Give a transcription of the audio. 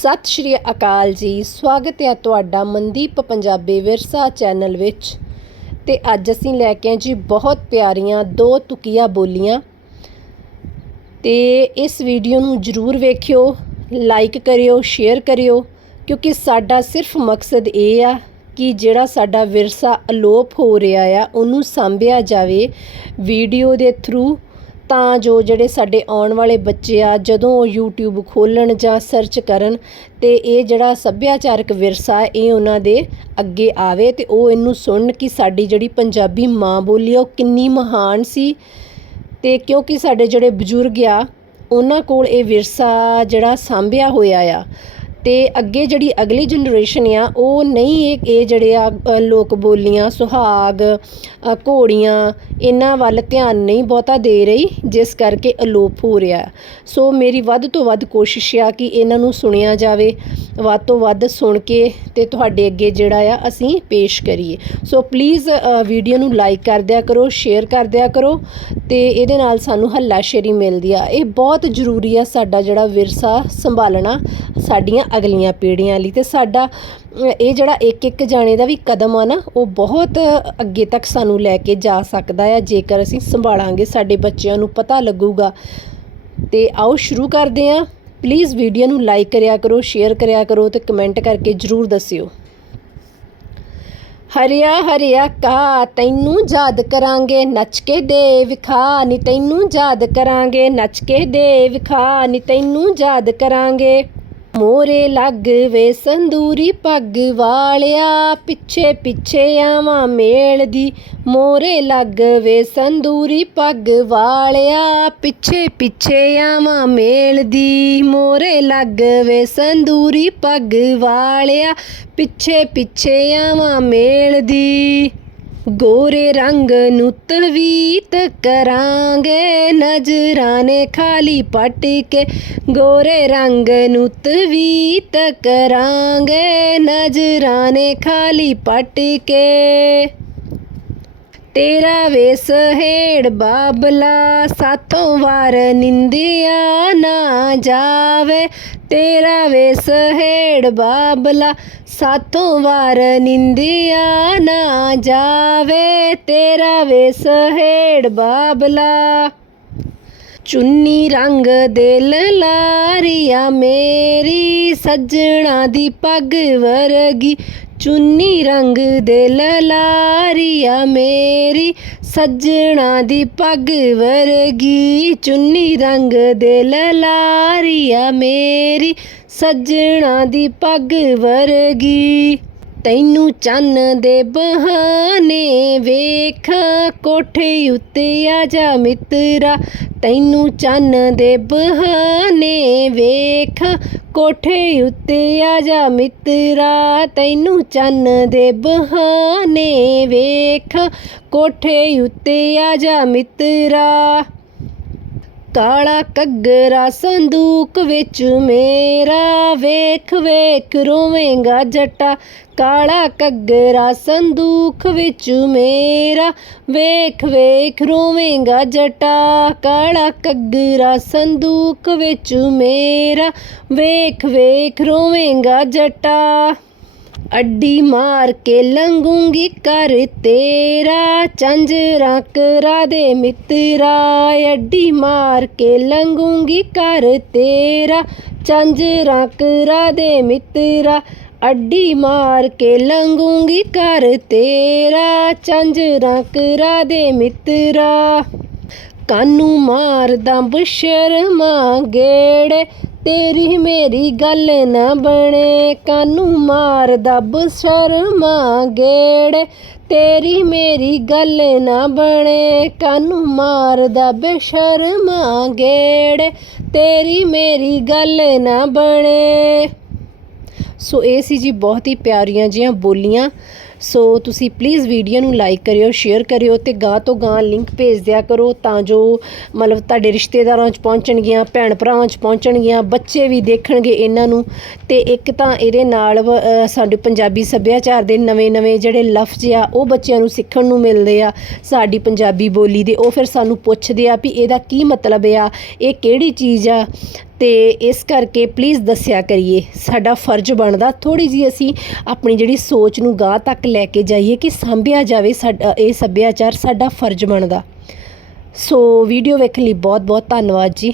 ਸਤਿ ਸ਼੍ਰੀ ਅਕਾਲ ਜੀ। ਸਵਾਗਤ ਹੈ ਤੁਹਾਡਾ ਮਨਦੀਪ ਪੰਜਾਬੀ ਵਿਰਸਾ ਚੈਨਲ ਵਿੱਚ। ਤੇ ਅੱਜ ਅਸੀਂ ਲੈ ਕੇ ਆਏ ਜੀ ਬਹੁਤ ਪਿਆਰੀਆਂ ਦੋ ਤੁਕੀਆ ਬੋਲੀਆਂ। ਤੇ ਇਸ ਵੀਡੀਓ ਨੂੰ ਜਰੂਰ ਵੇਖਿਓ, ਲਾਈਕ ਕਰਿਓ, ਸ਼ੇਅਰ ਕਰਿਓ, ਕਿਉਂਕਿ ਸਾਡਾ ਸਿਰਫ ਮਕਸਦ ਇਹ ਆ ਕਿ ਜਿਹੜਾ ਸਾਡਾ ਵਿਰਸਾ ਅਲੋਪ ਹੋ ਰਿਹਾ ਆ, ਉਹਨੂੰ ਸਾਂਭਿਆ ਜਾਵੇ ਵੀਡੀਓ ਦੇ ਥਰੂ। ਤਾਂ ਜੋ ਜਿਹੜੇ ਸਾਡੇ ਆਉਣ ਵਾਲੇ ਬੱਚੇ ਆ, ਜਦੋਂ ਉਹ YouTube ਖੋਲਣ ਜਾਂ ਸਰਚ ਕਰਨ ਤੇ ਇਹ ਜਿਹੜਾ ਸੱਭਿਆਚਾਰਕ ਵਿਰਸਾ ਇਹ ਉਹਨਾਂ ਦੇ ਅੱਗੇ ਆਵੇ ਤੇ ਉਹ ਇਹਨੂੰ ਸੁਣਨ ਕਿ ਸਾਡੀ ਜਿਹੜੀ ਪੰਜਾਬੀ ਮਾਂ ਬੋਲੀ ਆ, ਉਹ ਕਿੰਨੀ ਮਹਾਨ ਸੀ ਤੇ ਕਿਉਂਕਿ ਸਾਡੇ ਜਿਹੜੇ ਬਜ਼ੁਰਗ ਆ, ਉਹਨਾਂ ਕੋਲ ਇਹ ਵਿਰਸਾ ਜਿਹੜਾ ਸਾਂਭਿਆ ਹੋਇਆ ਆ। ਅਤੇ ਅੱਗੇ ਜਿਹੜੀ ਅਗਲੀ ਜਨਰੇਸ਼ਨ ਆ, ਉਹ ਨਹੀਂ ਇਹ ਇਹ ਜਿਹੜੇ ਆ ਲੋਕ ਬੋਲੀਆਂ, ਸੁਹਾਗ ਘੋੜੀਆਂ, ਇਹਨਾਂ ਵੱਲ ਧਿਆਨ ਨਹੀਂ ਬਹੁਤਾ ਦੇ ਰਹੀ, ਜਿਸ ਕਰਕੇ ਅਲੋਪ ਹੋ ਰਿਹਾ ਸੋ ਮੇਰੀ ਵੱਧ ਤੋਂ ਵੱਧ ਕੋਸ਼ਿਸ਼ ਆ ਕਿ ਇਹਨਾਂ ਨੂੰ ਸੁਣਿਆ ਜਾਵੇ, ਵੱਧ ਤੋਂ ਵੱਧ ਸੁਣ ਕੇ ਤੇ ਤੁਹਾਡੇ ਅੱਗੇ ਜਿਹੜਾ ਆ, ਅਸੀਂ ਪੇਸ਼ ਕਰੀਏ। ਸੋ ਪਲੀਜ਼ ਵੀਡੀਓ ਨੂੰ ਲਾਈਕ ਕਰ ਦਿਆ ਕਰੋ ਸ਼ੇਅਰ ਕਰ ਦਿਆ ਕਰੋ ਤੇ ਇਹਦੇ ਨਾਲ ਸਾਨੂੰ ਹੱਲਾਸ਼ੇਰੀ ਮਿਲਦੀ ਆ। ਇਹ ਬਹੁਤ ਜ਼ਰੂਰੀ ਆ ਸਾਡਾ ਜਿਹੜਾ ਵਿਰਸਾ ਸੰਭਾਲਣਾ, ਸਾਡੀਆਂ ਅਗਲੀਆਂ ਪੀੜ੍ਹੀਆਂ ਲਈ ਤੇ ਸਾਡਾ ਇਹ ਜਿਹੜਾ ਇੱਕ ਇੱਕ ਜਾਣੇ ਦਾ ਵੀ ਕਦਮ ਆ ਨਾ, ਉਹ ਬਹੁਤ ਅੱਗੇ ਤੱਕ ਸਾਨੂੰ ਲੈ ਕੇ ਜਾ ਸਕਦਾ ਆ। ਜੇਕਰ ਅਸੀਂ ਸੰਭਾਲਾਂਗੇ, ਸਾਡੇ ਬੱਚਿਆਂ ਨੂੰ ਪਤਾ ਲੱਗੂਗਾ। ਤੇ ਆਓ ਸ਼ੁਰੂ ਕਰਦੇ ਹਾਂ। ਪਲੀਜ਼ ਵੀਡੀਓ ਨੂੰ ਲਾਈਕ ਕਰਿਆ ਕਰੋ ਸ਼ੇਅਰ ਕਰਿਆ ਕਰੋ ਤੇ ਕਮੈਂਟ ਕਰਕੇ ਜਰੂਰ ਦੱਸਿਓ। ਹਰਿਆ ਹਰਿਆ ਕਾ, ਤੈਨੂੰ ਯਾਦ ਕਰਾਂਗੇ, ਨੱਚ ਕੇ ਦੇ ਵਿਖਾ ਨੀ ਤੈਨੂੰ ਯਾਦ ਕਰਾਂਗੇ, ਨੱਚ ਕੇ ਦੇ ਵਿਖਾ ਨੀ ਤੈਨੂੰ ਯਾਦ ਕਰਾਂਗੇ। ਮੋਰੇ ਲੱਗ ਵੇ ਸੰਦੂਰੀ ਪੱਗ ਵਾਲਿਆ, ਪਿੱਛੇ ਪਿੱਛੇ ਆਵਾਂ ਮੇਲ ਦੀ। ਮੋਰੇ ਲੱਗ ਵੇ ਸੰਦੂਰੀ ਪੱਗ ਵਾਲਿਆ, ਪਿੱਛੇ ਪਿੱਛੇ ਆਵਾਂ ਮੇਲ ਦੀ। ਮੋਰੇ ਲੱਗ ਵੇ ਸੰਦੂਰੀ ਪੱਗ ਵਾਲਿਆ, ਪਿੱਛੇ ਪਿੱਛੇ ਆਵਾਂ ਮੇਲ ਦੀ। ਗੋਰੇ ਰੰਗ ਨੂੰ ਤਵੀਤ ਕਰਾਂਗੇ ਨਜ਼ਰਾਂ ਨੇ ਖਾਲੀ ਪੱਟ ਕੇ। ਗੋਰੇ ਰੰਗ ਨੂੰ ਤਵੀਤ ਕਰਾਂਗੇ ਨਜ਼ਰਾਂ ਨੇ ਖਾਲੀ ਪੱਟ ਕੇ। ਤੇਰਾ ਵੇਸ ਹੇੜ ਬਾਬਲਾ, ਸਾਤੋਂ ਵਾਰ ਨਿੰਦਿਆ ਨਾ ਜਾਵੇ। ਤੇਰਾ ਵੇਸ ਹੇੜ ਬਾਬਲਾ, ਸਾਤੋਂ ਵਾਰ ਨਿੰਦਿਆ ਨਾ ਜਾਵੇ। ਤੇਰਾ ਵੇਸ ਹੇੜ ਬਾਬਲਾ। ਚੁੰਨੀ ਰੰਗ ਦੇ ਲਾਰੀਆ ਮੇਰੀ ਸੱਜਣਾ ਦੀ ਪੱਗ ਵਰਗੀ। ਚੁੰਨੀ ਰੰਗ ਦੇ ਲਾਰੀਆ ਮੇਰੀ ਸੱਜਣਾ ਦੀ ਪੱਗ ਵਰਗੀ। ਚੁੰਨੀ ਰੰਗ ਦੇ ਲਾਰੀਆ ਮੇਰੀ ਸੱਜਣਾ ਦੀ ਪੱਗ ਵਰਗੀ। ਤੈਨੂੰ ਚੰਨ ਦੇ ਬਹਾਨੇ ਵੇਖਾਂ, ਕੋਠੇ ਉੱਤੇ ਆ ਜਾ ਮਿੱਤਰਾ, ਤੈਨੂੰ ਚੰਨ ਦੇ ਬਹਾਨੇ ਵੇਖਾਂ। ਕੋਠੇ ਉੱਤੇ ਆ ਜਾ ਮਿੱਤਰਾ, ਤੈਨੂੰ ਚੰਨ ਦੇ ਬਹਾਨੇ ਵੇਖਾਂ। ਕੋਠੇ ਉੱਤੇ ਆ ਜਾ ਮਿੱਤਰਾ। ਕਾਲਾ ਕੱਗਰਾ ਸੰਦੂਕ ਵਿੱਚ ਮੇਰਾ ਵੇਖ ਵੇਖ ਰੋਵੇਂਗਾ ਜੱਟਾ। ਕਾਲਾ ਕੱਗਰਾ ਸੰਦੂਕ ਵਿੱਚ ਮੇਰਾ ਵੇਖ ਵੇਖ ਰੋਵੇਂਗਾ ਜੱਟਾ। ਕਾਲਾ ਕੱਗਰਾ ਸੰਦੂਕ ਵਿੱਚ ਮੇਰਾ ਵੇਖ ਵੇਖ ਰੋਵੇਂਗਾ ਜੱਟਾ। ਅੱਡੀ ਮਾਰ ਕੇ ਲੰਘੂੰਗੀ ਕਰ ਤੇਰਾ ਚੰਜਰਾ ਕਰਾ ਦੇ ਮਿੱਤਰਾ। ਅੱਡੀ ਮਾਰ ਕੇ ਲੰਘੂੰਗੀ ਕਰ ਤੇਰਾ ਚੰਜਰਾ ਕਰਾ ਦੇ ਮਿੱਤਰਾ। ਅੱਡੀ ਮਾਰ ਕੇ ਲੰਘੂੰਗੀ ਕਰ ਤੇਰਾ ਚੰਜਰਾ ਕਰਾ ਦੇ ਮਿੱਤਰਾ। ਕਾਨੂੰ ਮਾਰਦਾ ਬਸ਼ਰਮਾ ਗੇੜੇ ਤੇਰੀ ਮੇਰੀ ਗੱਲ ਨਾ ਬਣੇ, ਕਾਨੂੰ ਮਾਰਦਾ ਬਸ਼ਰਮਾ ਗੇੜ। ਤੇਰੀ ਮੇਰੀ ਗੱਲ ਨਾ ਬਣੇ, ਕਾਨੂੰ ਮਾਰਦਾ ਬਸ਼ਰਮਾ ਗੇੜ। ਤੇਰੀ ਮੇਰੀ ਗੱਲ ਨਾ ਬਣੇ। ਸੋ ਇਹ ਸੀ ਜੀ ਬਹੁਤ ਹੀ ਪਿਆਰੀਆਂ ਜੀਆਂ ਬੋਲੀਆਂ। ਸੋ ਤੁਸੀਂ ਪਲੀਜ਼ ਵੀਡੀਓ ਨੂੰ ਲਾਈਕ ਕਰਿਓ ਸ਼ੇਅਰ ਕਰਿਓ ਤੇ ਗਾਂ ਤੋਂ ਗਾਂ ਲਿੰਕ ਭੇਜ ਦਿਆ ਕਰੋ ਤਾਂ ਜੋ ਮਤਲਬ ਤੁਹਾਡੇ ਰਿਸ਼ਤੇਦਾਰਾਂ 'ਚ ਪਹੁੰਚਣਗੀਆਂ ਭੈਣ ਭਰਾਵਾਂ 'ਚ ਪਹੁੰਚਣਗੀਆਂ, ਬੱਚੇ ਵੀ ਦੇਖਣਗੇ ਇਹਨਾਂ ਨੂੰ ਤੇ ਇੱਕ ਤਾਂ ਇਹਦੇ ਨਾਲ ਸਾਡੇ ਪੰਜਾਬੀ ਸੱਭਿਆਚਾਰ ਦੇ ਨਵੇਂ-ਨਵੇਂ ਜਿਹੜੇ ਲਫ਼ਜ਼ ਆ, ਉਹ ਬੱਚਿਆਂ ਨੂੰ ਸਿੱਖਣ ਨੂੰ ਮਿਲਦੇ ਆ ਸਾਡੀ ਪੰਜਾਬੀ ਬੋਲੀ ਦੇ। ਉਹ ਫਿਰ ਸਾਨੂੰ ਪੁੱਛਦੇ ਆ ਵੀ ਇਹਦਾ ਕੀ ਮਤਲਬ ਆ, ਇਹ ਕਿਹੜੀ ਚੀਜ਼ ਆ ਤੇ ਇਸ ਕਰਕੇ ਪਲੀਜ਼ ਦੱਸਿਆ ਕਰੀਏ। ਸਾਡਾ ਫਰਜ਼ ਬਣਦਾ ਥੋੜੀ ਜੀ ਅਸੀਂ ਆਪਣੀ ਜਿਹੜੀ ਸੋਚ ਨੂੰ ਗਾਹ ਤੱਕ ਲੈ ਕੇ ਜਾਈਏ ਕਿ ਸਾਂਭਿਆ ਜਾਵੇ ਸਾਡਾ ਇਹ ਸੱਭਿਆਚਾਰ ਸਾਡਾ ਫਰਜ਼ ਬਣਦਾ। ਸੋ ਵੀਡੀਓ ਵੇਖਣ ਲਈ ਬਹੁਤ ਬਹੁਤ ਧੰਨਵਾਦ ਜੀ।